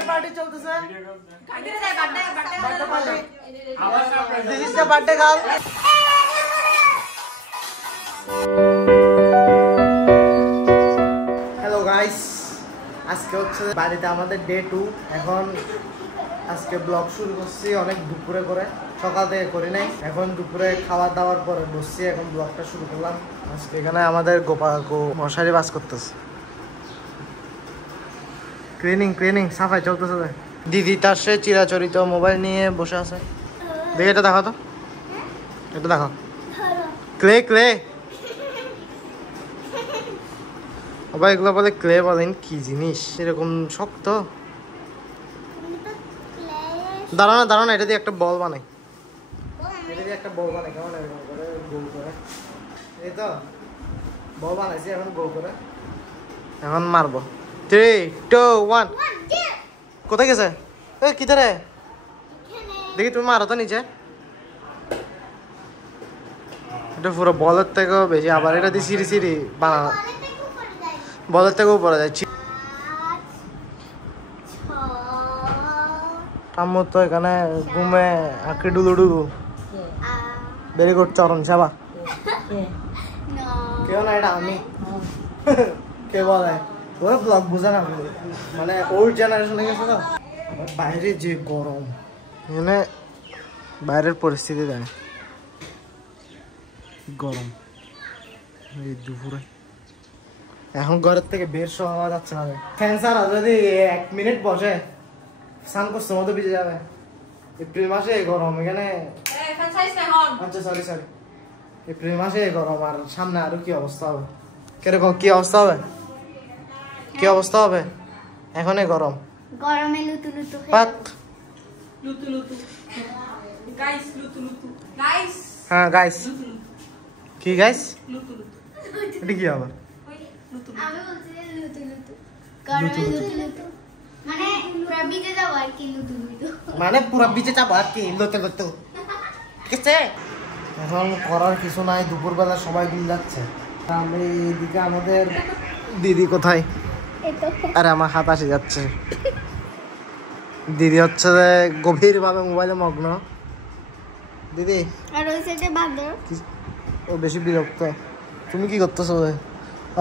Birthday party চলতেছে birthday party this is the birthday girl hello guys আজকে হচ্ছে বাড়িতে আমাদের ডে 2 এখন আজকে ব্লগ শুরু করছি অনেক দুপুরে করে সকাল থেকে করি নাই এখন দুপুরে খাওয়া দাওয়ার পরে বসছি এখন ব্লগটা শুরু করলাম আজকে এখানে আমাদের গোপাগো মশারি বাস করতেছে ক্লিনিং সাফাই চলতেছে দিদি তার সে চিরাচরিত মোবাইল নিয়ে বসে আছে দেখি এটা দেখো তো এটা দেখো ক্লে আবার এগুলো বলে ক্লে বলেন কি জিনিস এরকম শক্ত দাঁড়ানো এটা দিয়ে একটা বল বানাই কেমন করে গোল করে এই তো বল বানাইছি এখন গোল করে এখন মারবো 3 2 1 কোথায় গেছে কি ধরে দেখি তুমি মারো তো নিচে এটা পুরো বলের থেকেও বেশি আবার এটা দিয়ে সিঁড়ি বানানো বলের থেকেও উপরে যাচ্ছি ঠাম্মু তো এখানে ঘুমে আঁকি ডুলু ভেরি গুড চরণ সেবা কেউ না এটা আমি কে বলে ওরা ব্লগ বোঝা না মানে ওল্ড জেনারেশনে গেছে তো বাইরে যে গরম এখানে বাইরের পরিস্থিতি দেয় গরম এই দুপুরে এখন ঘরের থেকে বের হওয়া যাচ্ছে না ফ্যান ছাড়া যদি 1 মিনিট বসে স্নান করছে মতো ভিজে যাবে এপ্রিল মাসে গরম এখানে আচ্ছা সরি এপ্রিল মাসে গরম আর সামনে আরো কি অবস্থা হবে কিরকম কি অবস্থা হবে এখনই গরম গরমে লুতু পাত গাইস হ্যাঁ গাইস কি গাইস এটা কি আবার আমি বলছি লুতু গরমে লুতু মানে পুরা ভিজে যাবো আর কি লুতু মানে পুরা ভিজে যাবো আর কি লুতু ঠিক আছে এখন করার কিছু নাই দুপুরবেলা সবাই দিন যাচ্ছে আমি এইদিকে আমাদের দিদি কোথায় আরে আমার হাত আসে যাচ্ছে দিদি হচ্ছে যে গভীর ভাবে মোবাইলে মগ্ন দিদি আর ওই সাইডে বাঁধো ও বেশি বিরক্ত তুমি কি করতেছো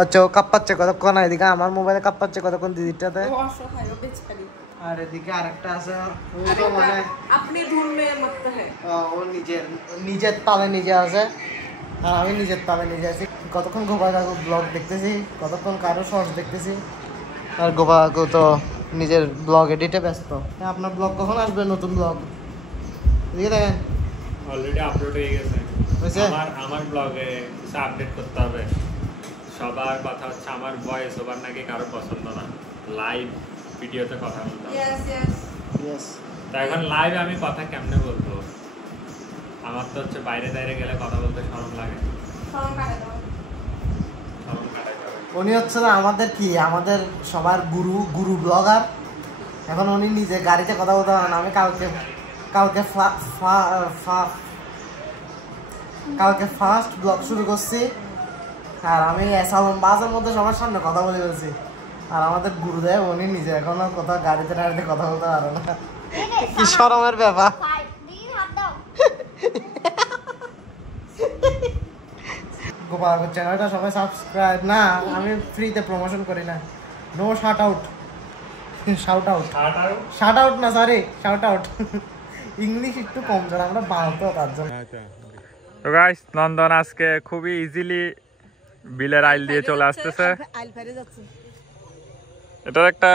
আচ্ছা ও কাঁপাচ্ছে কতক্ষণ এদিকে আমার মোবাইলে কাঁপাচ্ছে কতক্ষণ দিদিটাতে আর এদিকে আরেকটা আছে মানে আপনি ধুন মে মত है ও নিজের তালে নিজে আছে আর আমি নিজের তালে নিজে আছি কতক্ষণ গোপাগো ব্লগ দেখতেছি কতক্ষণ কারো শর্টস দেখতেছি আর গোপাগো তো নিজের ব্লগ এডিটে ব্যস্ত আপনার ব্লগ কখন আসবে নতুন ব্লগ এদিকে দেখেন অলরেডি আপলোড হয়ে গেছে হয়েছে আমার ব্লগে কিছু আপডেট করতে হবে সবার কথা হচ্ছে আমার ভয়েস ওভার নাকি কারো পছন্দ না লাইভ ভিডিওতে কথা বলতে হবে ইয়েস তা এখন লাইভ আমি কথা কেমনে বলবো আমার তো হচ্ছে বাইরে গেলে কথা বলতে শরম লাগে শরম কাটাতে হবে উনি হচ্ছে না আমাদের সবার গুরু ব্লগার এখন উনি নিজে গাড়িতে কথা বলতে পারেন আমি কালকে ফার্স্ট ব্লগ শুরু করছি আর আমি বাসের মধ্যে সবার সামনে কথা বলে ফেলছি আর আমাদের গুরুদেব উনি নিজে এখনো কোথাও গাড়িতে কথা বলতে পারে না কি শরমের ব্যাপার গোপাল চ্যানেলটা সবাই সাবস্ক্রাইব না আমি ফ্রিতে প্রমোশন করি না নো শাউট আউট না সরি শাউট আউট ইংলিশ একটু কম জানা আমরা বাংলা তার জন্য তো গাইস নন্দন আজকে খুবই ইজিলি বিলের আইল দিয়ে চলে আসতেছে এটার একটা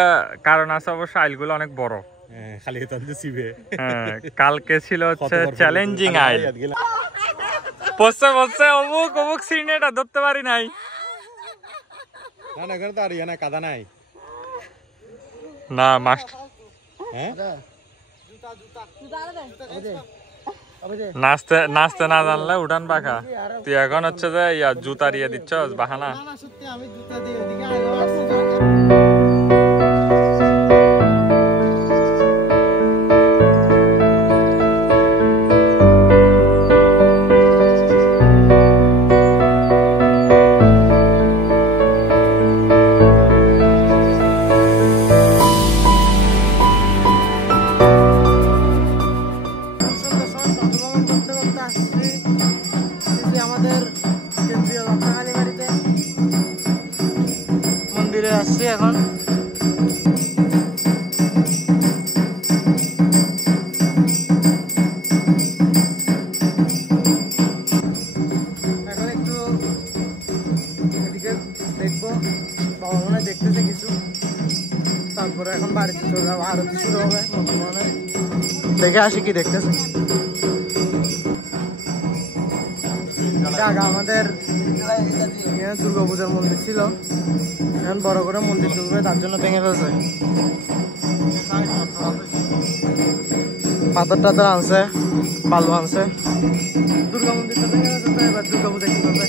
কারণ আছে অবশ্য আইলগুলো অনেক বড় খালি কালকে ছিল হচ্ছে চ্যালেঞ্জিং আইল বসে অমুক সিনেটা ধরতে পারি নাই না কাদা নাই না মাস্টার নাচতে না জানলে উঠান পাখা তুই এখন হচ্ছে যে জুতা দিয়ে দিচ্ছ বাহানা আমি জুতা দিয়ে তারপরে এখন বাড়িতে চলে যাবো, আরতি শুরু হবে মুসলমানের। দেখে আসি কি দেখতেছে। আমাদের দুর্গাপূজার মন্দির ছিল, এখন বড় করে মন্দির তুলবে, তার জন্য ভেঙে ফেলছে। পাথর টাথর আনছে, বালু আনছে। দুর্গা মন্দিরটা ভেঙে ফেলছে, এবার দুর্গাপূজা কি করবে?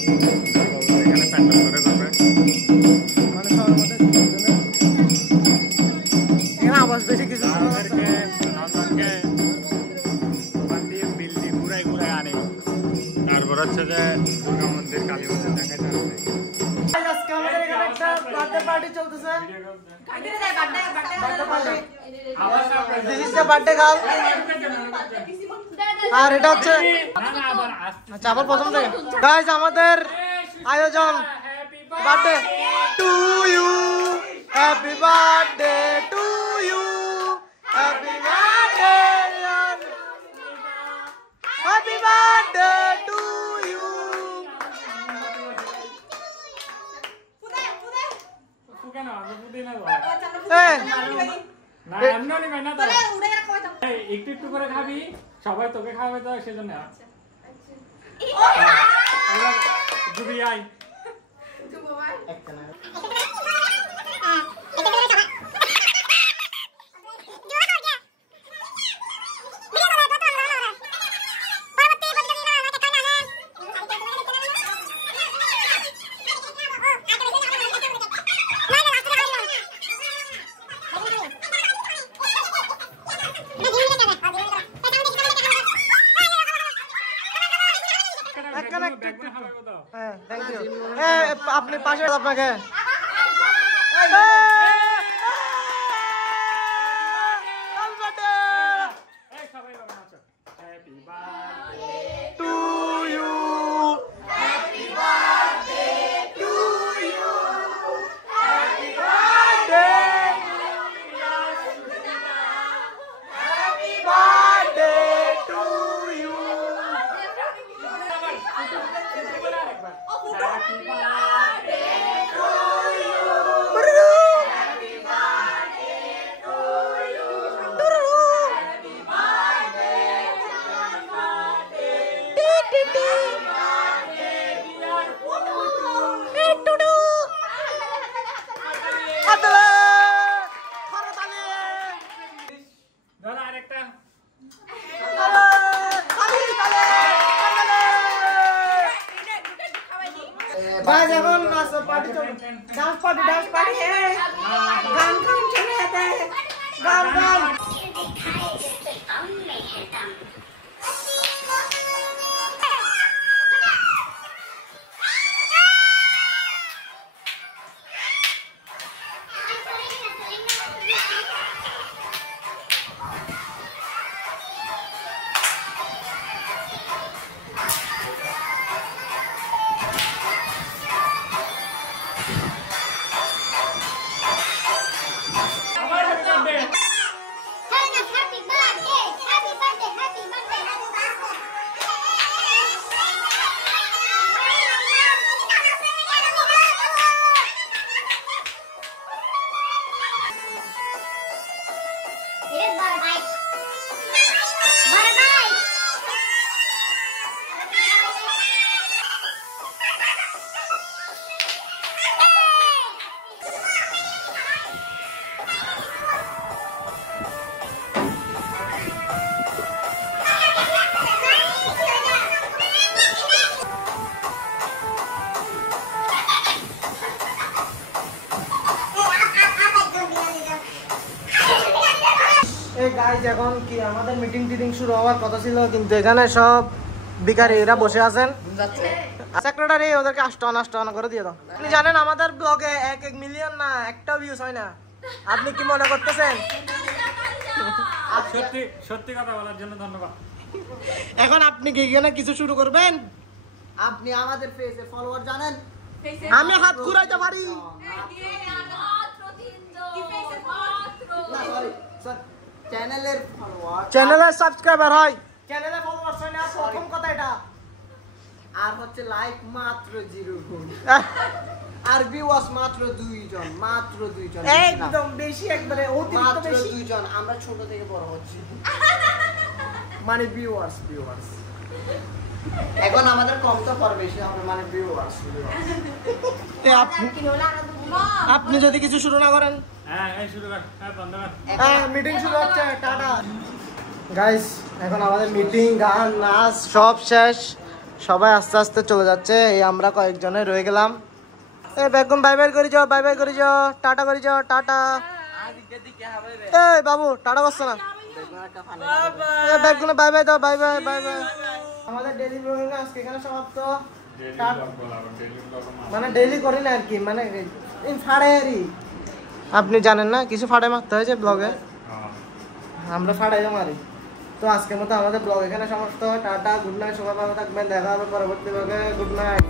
এখানে প্যান্ডেল করে যাবে, মানে সবার মধ্যে এখানে আওয়াজ বেশি কিছু বিল্ডিং ঘুরাই ঘুরাই আনে। তারপর হচ্ছে যে দুর্গা মন্দির, কালী মন্দির দেখাইতে হবে। আজকে আমাদের এখানে একটা বার্থডে পার্টি চলতেছে। This is the birthday girl. আর এটা হচ্ছে আচ্ছা আবার প্রথম থেকে গাইস আমাদের আয়োজন birthday to you, happy birthday to you, happy birthday, happy birthday to you. একটু একটু করে খাবি, সবাই তোকে খাওয়াবে তো সেজন্য। আপনি পাশে আপনাকে এখন কি আমাদের মিটিং টিটিং শুরু হওয়ার কথা ছিল, কিন্তু এখানে সব ভিখারিরা বসে আছেন। সেক্রেটারি ওদেরকে আষ্টানা করে দিয়ে দাও। আপনি জানেন আমাদের ব্লগে 1 মিলিয়ন না একটাও ভিউজ হয় না। আপনি কি মনে করতেছেন? সত্যি সত্যি কথা বলার জন্য ধন্যবাদ। এখন আপনি কি এখানে কিছু শুরু করবেন? আপনি আমাদের পেজে ফলোয়ার জানেন? আমি হাত ঘুরাইতে পারি। চ্যানেলের ফলোয়ার, চ্যানেলের সাবস্ক্রাইবার হয়, চ্যানেলের ফলোয়ার হয় না। প্রথম কথা এটা। আর হচ্ছে লাইক মাত্র 0। আর ভিউয়ার্স মাত্র 2 জন, মাত্র 2 জন, একদম বেশি, একবারে অতিরিক্ত মাত্র বেশি। 2 জন। আমরা ছোট থেকে বড় হচ্ছি, মানে ভিউয়ার্স। এখন আমাদের কম তো পর বেশি হবে, মানে ভিউয়ার্স। আপনি যদি কিছু শুরু না করেন, হ্যাঁ মিটিং শুরু হচ্ছে, টাটা গাইস। এখন আমাদের মিটিং, গান, নাচ সব শেষ, সবাই আস্তে আস্তে চলে যাচ্ছে, এই আমরা কয়েকজনে রয়ে গেলাম। এই বেগম বাই বাই করে যাও, বাই বাই করে যাও, টাটা করে যাও, টাটা। এই বাবু টাটা বসছো না, এই বেগম বাই বাই দাও, বাই বাই বাই বাই। আমাদের ডেইলি ব্লগিং আজকে এখানে সমাপ্ত। মানে ডেইলি করি না আর কি, মানে ফাড়াই। আপনি জানেন না কিছু ফাড়াই মারতে হয়েছে ব্লগে, আমরা ফাড়াই মারি। তো আজকের মতো আমাদের ব্লগ এখানে সমাপ্ত। টাটা, গুড নাইট, সবাই ভালো থাকবেন, দেখা হবে পরবর্তী ব্লগে। Good night.